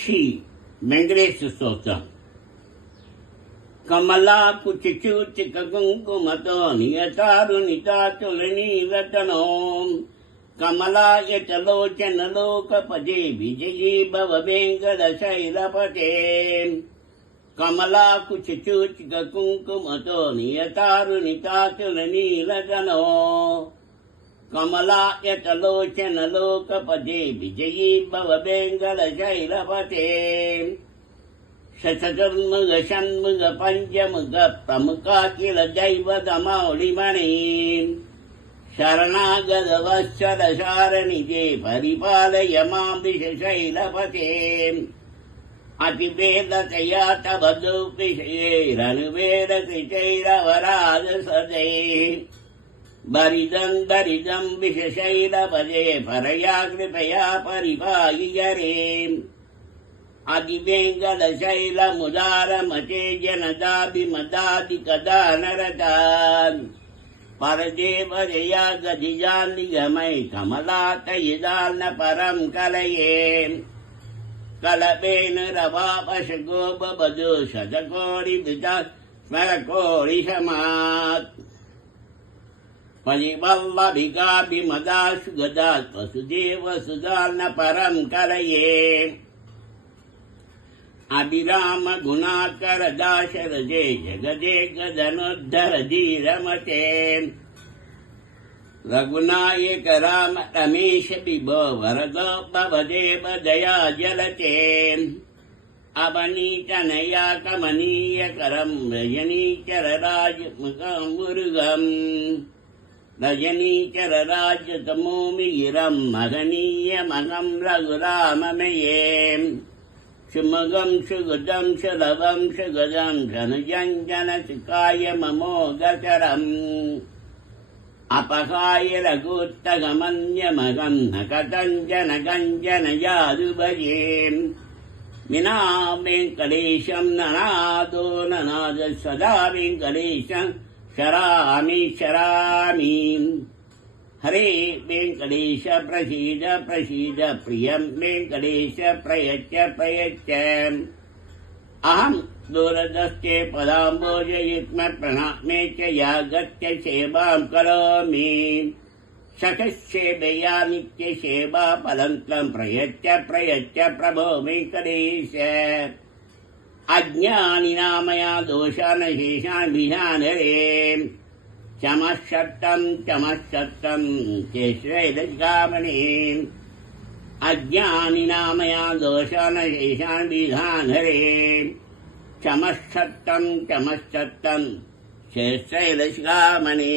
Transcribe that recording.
श्री वेंकटेश स्तोत्रम कमला कुचिचूचिक कुंकुमतो नियतारुणितातुलनीरतनो कमला यतलोचन लोकपदे विजयी भव वेंकटशैलपते कमला कुचिचूचिक कुंकुमतो नियतारुणितातुलनीरतनो कमला यतलोचन लोकपदे विजयी भव वेंकटशैलपते शतचर्मुग षण्मुग पंचमुग प्रमुखाखिल दैवतमौलिमणि शरणागत वत्सल शारनिजे परिपालय मां दिशशैलपते अतिवेदतया तव दुर्विषयैरनुवेदकृतैरवराजसदे बरिदं दरिदं विषशैलपदे परया कृपया परिपाहि अधिवेंकटशैलमुदारमते जनताभिमदादिकदा नरतान् परदेवदया गदिजान्निगमय कमलातयिदान्न परं कलये कलपेन रवापशगो बबधो शतकोटिवृता स्मरकोटिशमात् परिवल्लभिकाभिमदाशु गदात् वसुदेवसुधान्न परं कलये अभिराम गुणाकर दाशरथे जगदे गदनोद्धर धीरमते रघुनायक राम रमेश विभो वरदो भवदेव दया जलते अवनीतनया कमनीय करम रजनीचर राजमुखं मुरुगम रजनीचर राजतमोमिगिरं महनीय मगं रघुराममये सुमगं सुगदं सुलभं सुगदं धनुजञ्जनसुखाय ममोगचरम् अपहाय रघुत्तगमन्यमगं न कथञ्जन गञ्जन जादुभजे विना वेङ्कटेशं ननादो ननाद सदा वेङ्कटेशं शरामि शरामि हरे वेंकटेश प्रसीद प्रसीद प्रियं वेंकटेश प्रयच्छ प्रयच्छ अहं दूरदस्ते पदाम्बोजयुग्म प्रणामे च यागत्य सेवां करोमि सखसेवया नित्यसेवा फलं प्रयच्छ प्रयच्छ प्रभो वेंकटेश अज्ञानिनामया दोषान् शेषान् विहान रे चमत्सत्तं केशवैलज्गामणे अज्ञानिनामया दोषान् शेषान् विधान हरे चमत्सत्तं केशवैलज्गामणे।